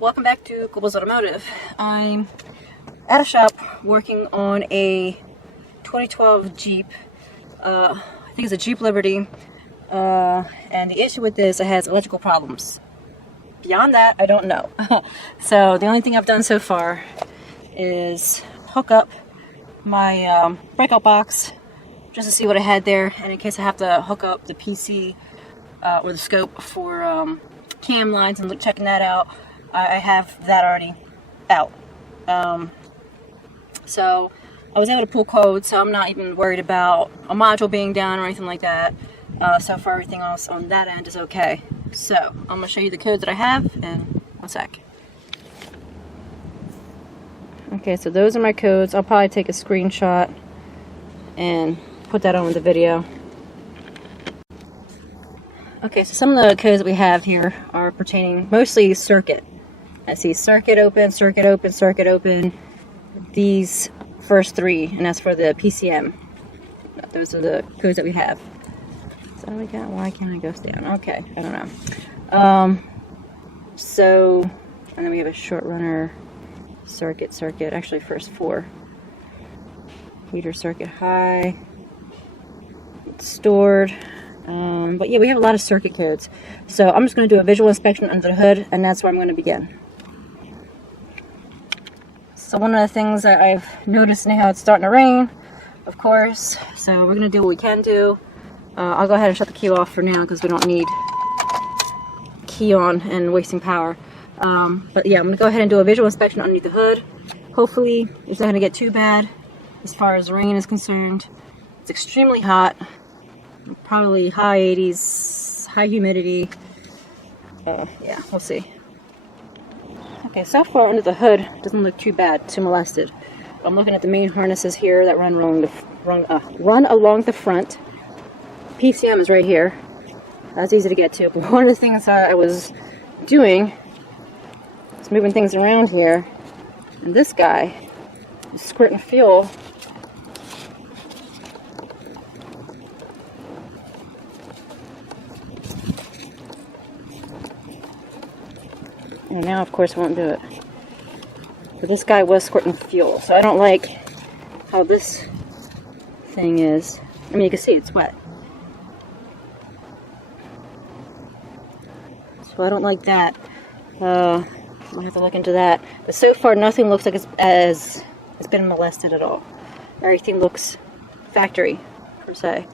welcome back to Cuba's Automotive. I'm at a shop working on a 2012 Jeep. I think it's a Jeep Liberty. And the issue with this, it has electrical problems. Beyond that, I don't know. So the only thing I've done so far is hook up my breakout box just to see what I had there, and in case I have to hook up the PC or the scope for cam lines and checking that out, I have that already out. So I was able to pull code, so I'm not even worried about a module being down or anything like that. So far everything else on that end is okay. So I'm going to show you the code that I have in 1 sec. Okay, so those are my codes. I'll probably take a screenshot and put that on with the video. Okay, so some of the codes that we have here are pertaining mostly circuit. I see circuit open, circuit open, circuit open. These first three, and that's for the PCM. Those are the codes that we have. So we got, why can't I go down? Okay, I don't know. So, and then we have a short runner circuit, actually first four. Heater circuit high, it's stored. But yeah, we have a lot of circuit codes. So I'm just going to do a visual inspection under the hood, and that's where I'm going to begin. So one of the things that I've noticed now, it's starting to rain, of course. So we're going to do what we can do. I'll go ahead and shut the key off for now because we don't need key on and wasting power. But yeah, I'm going to go ahead and do a visual inspection underneath the hood. Hopefully it's not going to get too bad as far as rain is concerned. It's extremely hot. Probably high 80s, high humidity. Yeah, we'll see. Okay, so far under the hood doesn't look too bad, too molested. I'm looking at the main harnesses here that run along the front. PCM is right here. That's easy to get to. But one of the things that I was doing is moving things around here, and this guy is squirting fuel. And now, of course, I won't do it. But this guy was squirting fuel, so I don't like how this thing is. I mean, you can see it's wet. So I don't like that. I'll have to look into that. But so far, nothing looks like it's been molested at all. Everything looks factory, per se.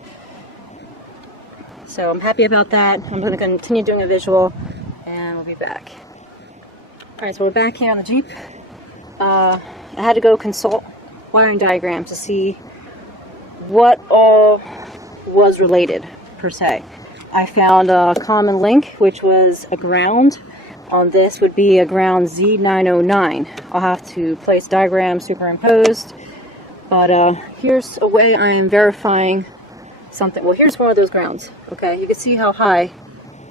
So I'm happy about that. I'm going to continue doing a visual, and we'll be back. Alright, so we're back here on the Jeep. I had to go consult wiring diagrams to see what all was related, per se. I found a common link, which was a ground. On this would be a ground Z909. I'll have to place diagrams superimposed. But here's a way I am verifying something. Well, here's one of those grounds. Okay, you can see how high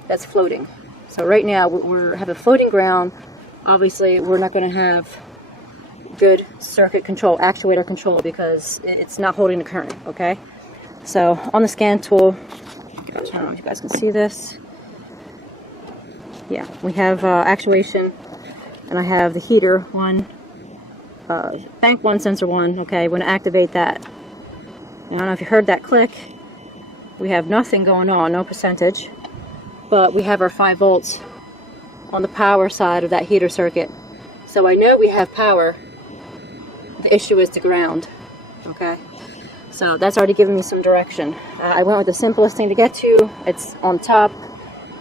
that's floating. So right now we have a floating ground. Obviously, we're not going to have good circuit control, actuator control, because it's not holding the current, okay? So, on the scan tool, I don't know if you guys can see this. Yeah, we have actuation, and I have the heater 1, bank 1, sensor 1, okay? I'm going to activate that. I don't know if you heard that click. We have nothing going on, no percentage, but we have our 5 volts on the power side of that heater circuit. So I know we have power. The issue is the ground. Okay, so that's already given me some direction. I went with the simplest thing to get to. It's on top,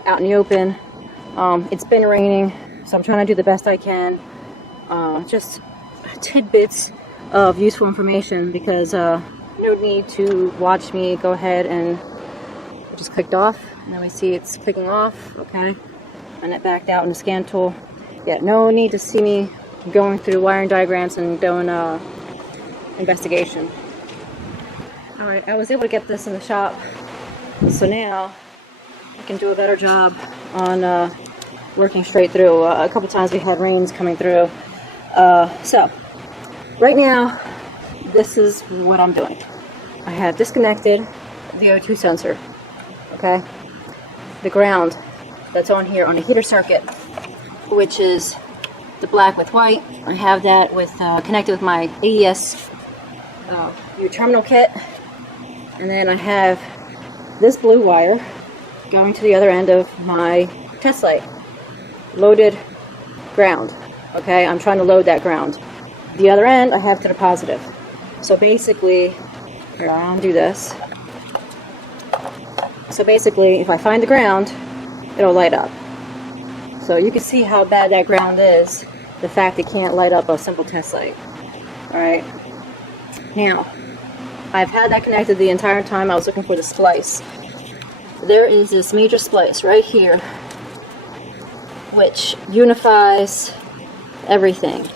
out in the open. It's been raining, so I'm trying to do the best I can. Just tidbits of useful information, because no need to watch me go ahead and it just clicked off. Now we see it's clicking off. Okay, and it backed out in the scan tool. Yeah, no need to see me going through wiring diagrams and doing investigation. Alright, I was able to get this in the shop, so now I can do a better job on working straight through. A couple times we had rains coming through. So, right now, this is what I'm doing. I have disconnected the O2 sensor, okay? The ground that's on here on the heater circuit, which is the black with white. I have that with connected with my AES U terminal kit. And then I have this blue wire going to the other end of my test light. Loaded ground. Okay, I'm trying to load that ground. The other end I have to the positive. So basically, here, I'll undo this. So basically, if I find the ground, it'll light up. So you can see how bad that ground is, the fact it can't light up a simple test light. Alright, now, I've had that connected the entire time I was looking for the splice. There is this major splice right here, which unifies everything.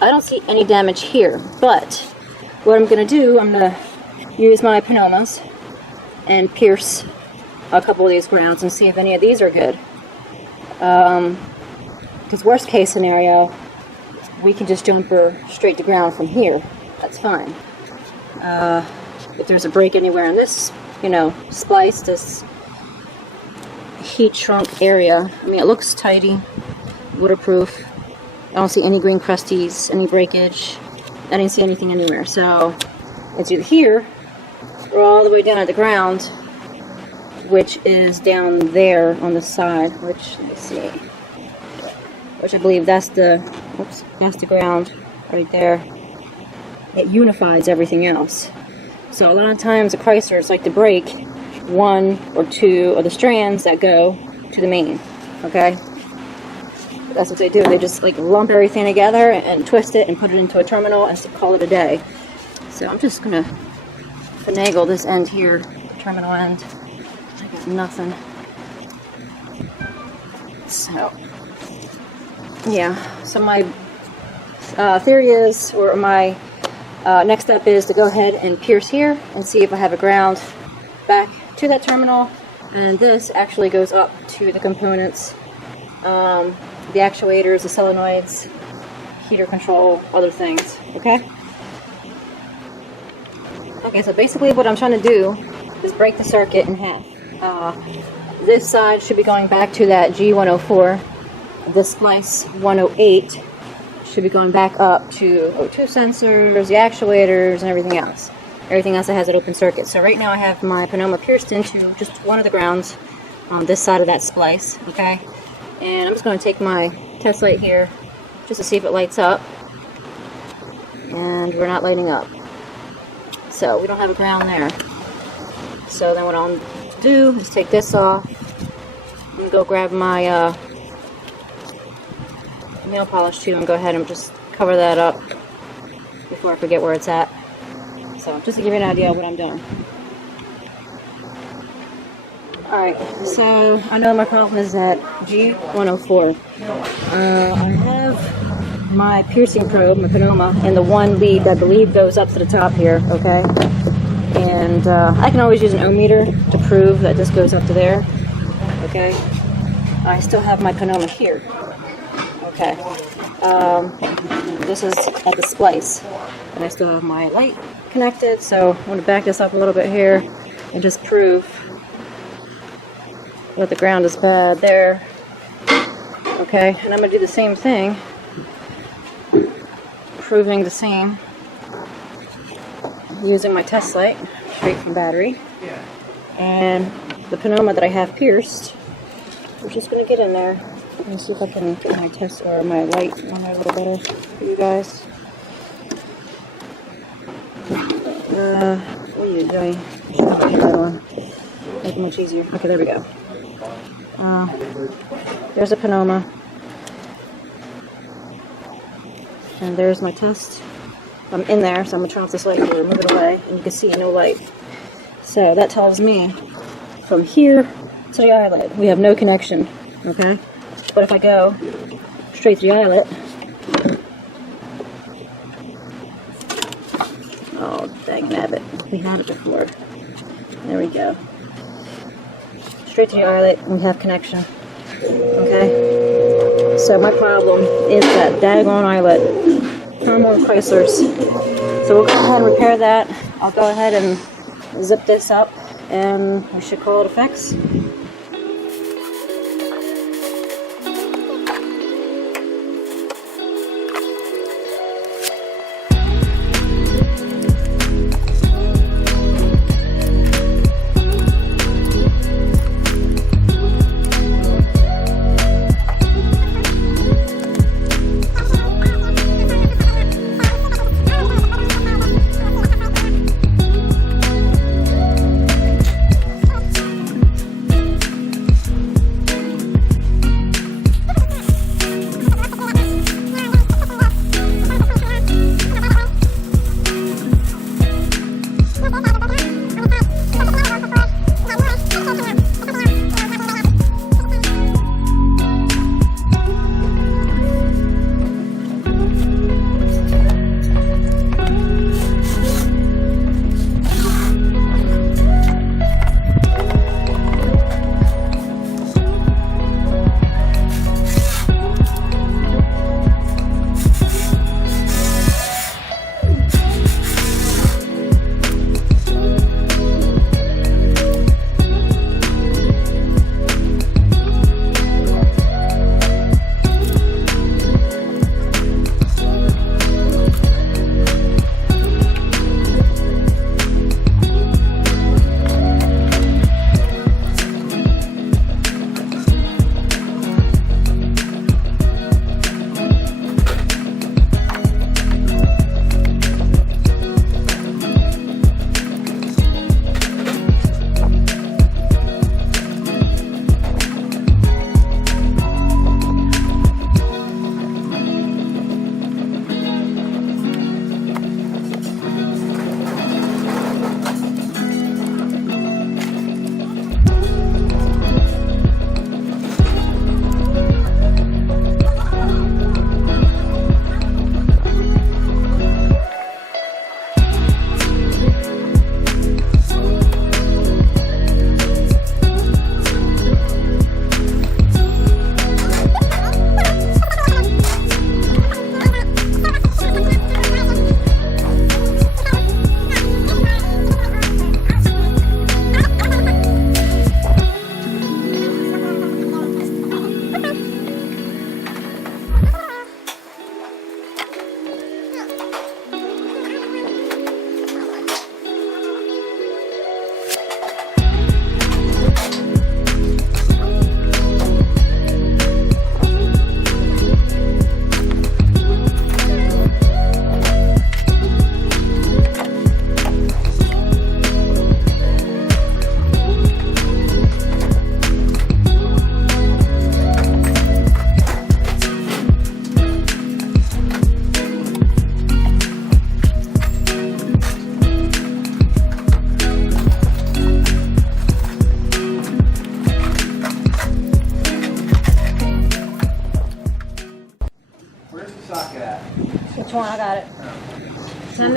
I don't see any damage here, but what I'm going to do, I'm going to use my pneumas and pierce a couple of these grounds and see if any of these are good. Because worst case scenario, we can just jump her straight to ground from here. That's fine. If there's a break anywhere in this, splice, this heat shrunk area, I mean, it looks tidy, waterproof. I don't see any green crusties, any breakage. I didn't see anything anywhere. So it's either here or all the way down at the ground, which is down there on the side, which, let me see, which I believe that's the ground right there. It unifies everything else. So a lot of times the Chryslers like to break one or two of the strands that go to the main, okay? That's what they do. They just like lump everything together and twist it and put it into a terminal and call it a day. So I'm just gonna finagle this end here, terminal end. I got nothing. So yeah. So my theory is, or my next step is to go ahead and pierce here and see if I have a ground back to that terminal. And this actually goes up to the components. The actuators, the solenoids, heater control, other things, okay? Okay, so basically what I'm trying to do is break the circuit in half. This side should be going back to that G104. This splice 108 should be going back up to O2 sensors, the actuators, and everything else. Everything else that has an open circuit. So right now I have my pneuma pierced into just one of the grounds on this side of that splice, okay? And I'm just going to take my test light here just to see if it lights up. And we're not lighting up. So we don't have a ground there. So then what I'll do is take this off and go grab my nail polish too and go ahead and just cover that up before I forget where it's at. So just to give you an idea of what I'm doing. Alright, so I know my problem is at G104. I have my piercing probe, my pneuma, and the one lead that I believe goes up to the top here, okay? And I can always use an ohm meter to prove that this goes up to there, okay? I still have my pneuma here, okay? This is at the splice, and I still have my light connected, so I'm going to back this up a little bit here and just prove that the ground is bad there. Okay, and I'm going to do the same thing, proving the same, using my test light straight from battery. And the pneuma that I have pierced, I'm just going to get in there. Let me see if I can get my test or my light on there a little better for you guys. What are you doing? Should have the other one. Make it much easier. Okay, there we go. There's a pneuma. And there's my test. I'm in there, so I'm going to turn off this light here, move it away, and you can see no light. So that tells me from here to the eyelet, we have no connection, okay? But if I go straight to the eyelet, oh, dang nabbit, we had it before. There we go. Straight to the eyelet, we have connection, okay? So my problem is that daggone eyelet. Normal Chryslers. So we'll go ahead and repair that. I'll go ahead and zip this up and we should call it a fix.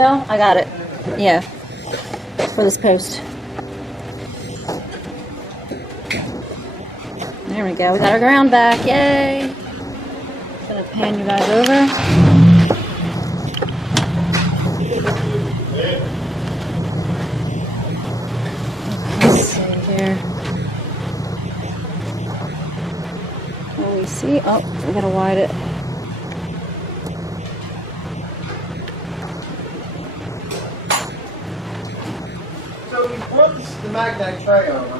No, I got it. Yeah, for this post. There we go. We got our ground back. Yay! Gonna pan you guys over. Let's see here. What do we see? Oh, we gotta wide it. So you brought the magnet tray over.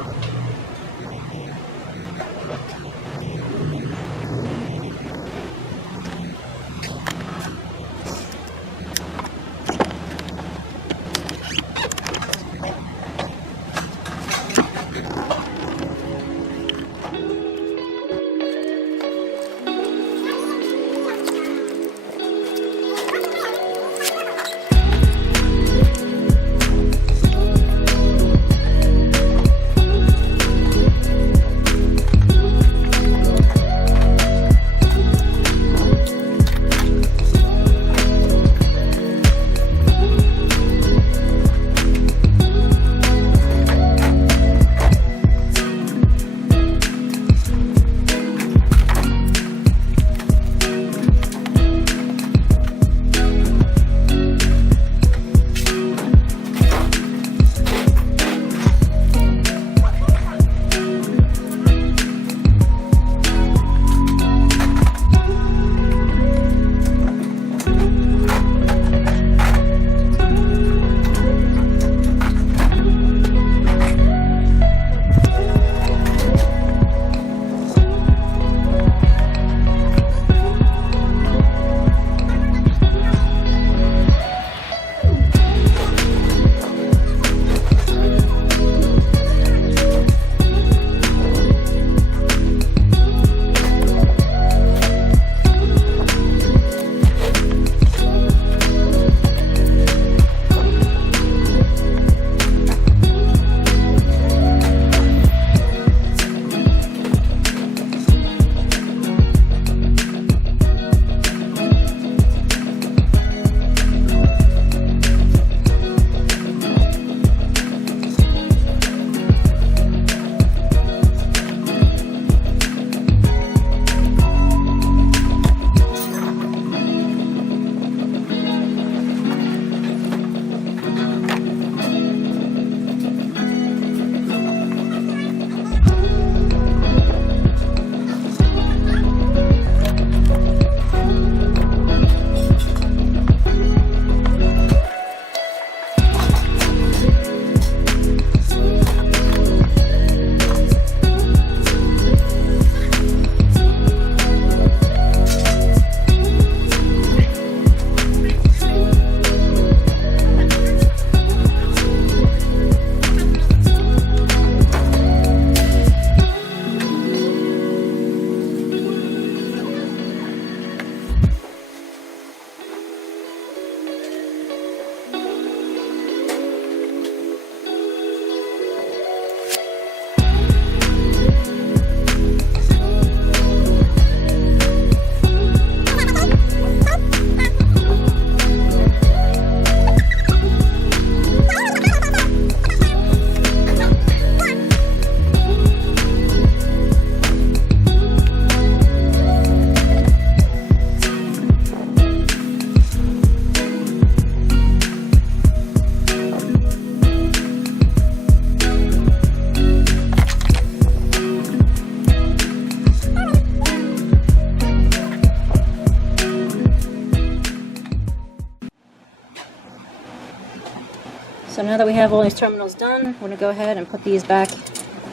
So now that we have all these terminals done, we're going to go ahead and put these back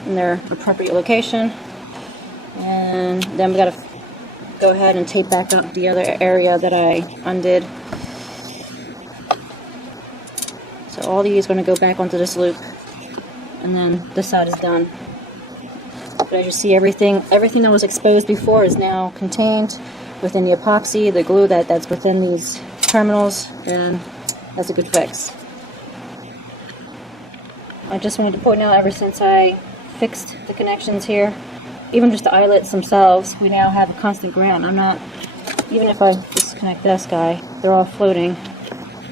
in their appropriate location. And then we got to go ahead and tape back up the other area that I undid. So all these are going to go back onto this loop. And then this side is done. But as you see, everything that was exposed before is now contained within the epoxy, the glue that's within these terminals, and that's a good fix. I just wanted to point out, ever since I fixed the connections here, even just the eyelets themselves, we now have a constant ground. I'm not, even if I disconnect this guy, they're all floating.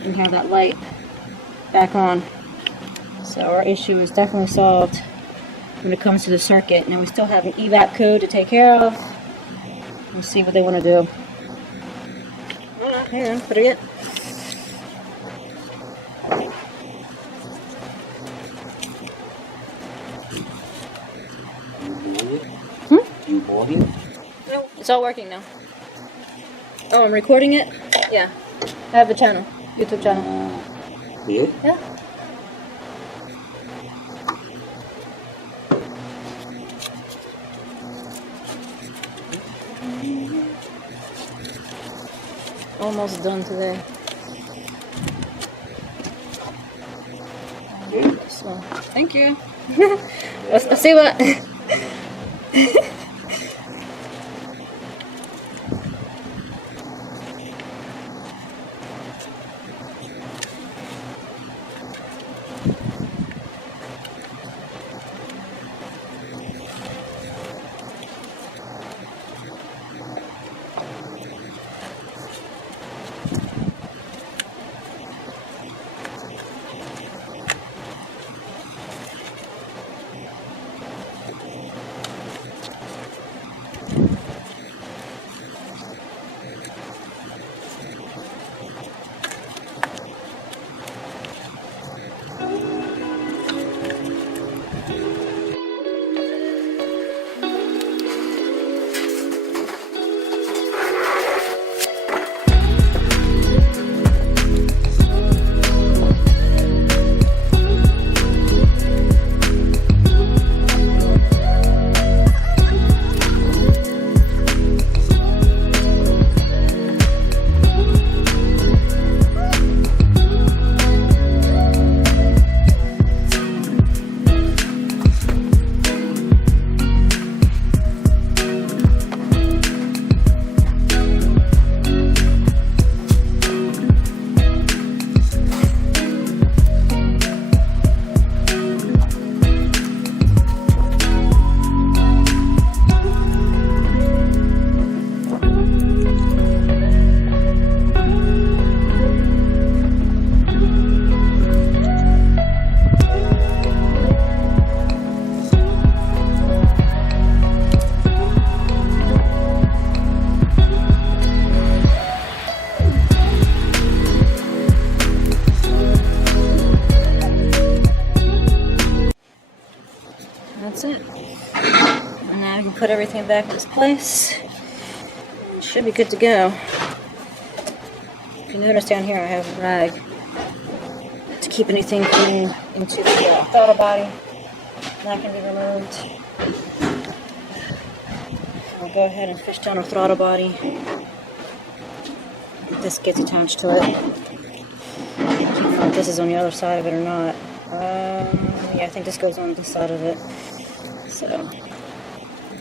and have that light back on. So our issue is definitely solved when it comes to the circuit. Now we still have an evap code to take care of. We'll see what they want to do. Hang on, put it in. No, it's all working now. Oh, I'm recording it? Yeah. I have the channel. YouTube channel. Yeah? Yeah. Almost done today. So, thank you. Let's see what. That's it. And now we can put everything back in its place. It should be good to go. If you notice down here I have a rag to keep anything clean into the throttle body. That can be removed. We'll go ahead and fish down our throttle body. This gets attached to it. I don't know if this is on the other side of it or not. Yeah, I think this goes on this side of it. So,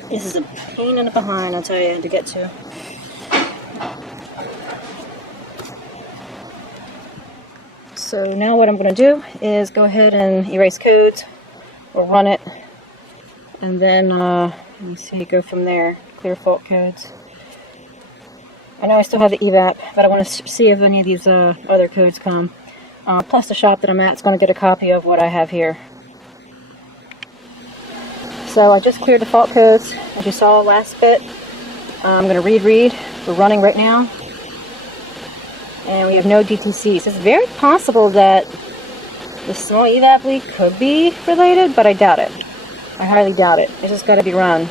this is a pain in the behind, I'll tell you, to get to. So now what I'm going to do is go ahead and erase codes, or run it, and then, let me see, go from there, clear fault codes. I know I still have the evap, but I want to see if any of these other codes come. Plus the shop that I'm at is going to get a copy of what I have here. So I just cleared the fault codes, as you saw last bit. I'm going to read. We're running right now. And we have no DTCs. It's very possible that the small evap leak could be related, but I doubt it. I highly doubt it. It's just got to be run.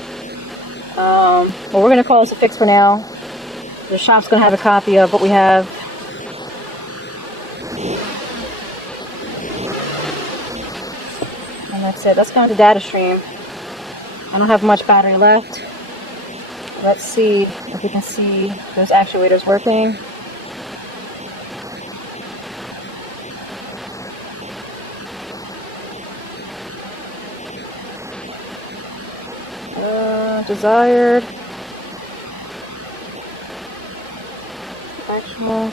Well, we're going to call this a fix for now. The shop's going to have a copy of what we have. And that's it. That's going to the data stream. I don't have much battery left. Let's see if we can see those actuators working. Desired. Actual.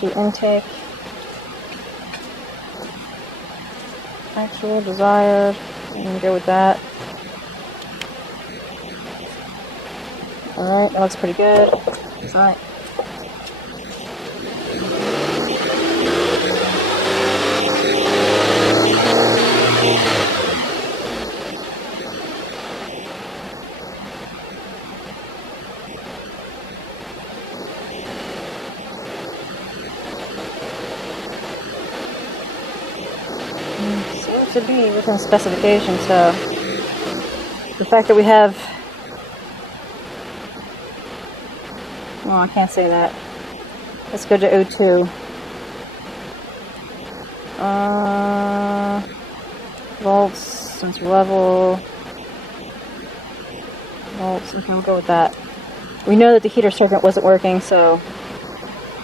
Do intake. Actual, desired. I'm gonna go with that. Alright, that looks pretty good. Alright. to be within specification, so the fact that we have, well, I can't say that. Let's go to O2. Volts, sensor level, volts, okay, we'll go with that. We know that the heater circuit wasn't working, so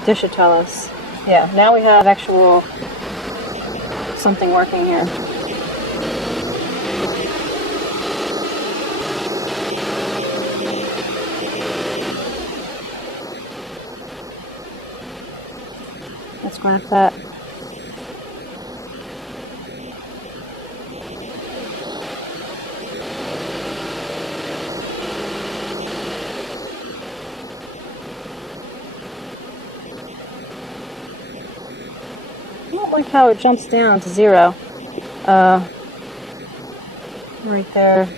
this should tell us. Yeah, now we have actual something working here. Let's grab that. I don't like how it jumps down to 0. Right there.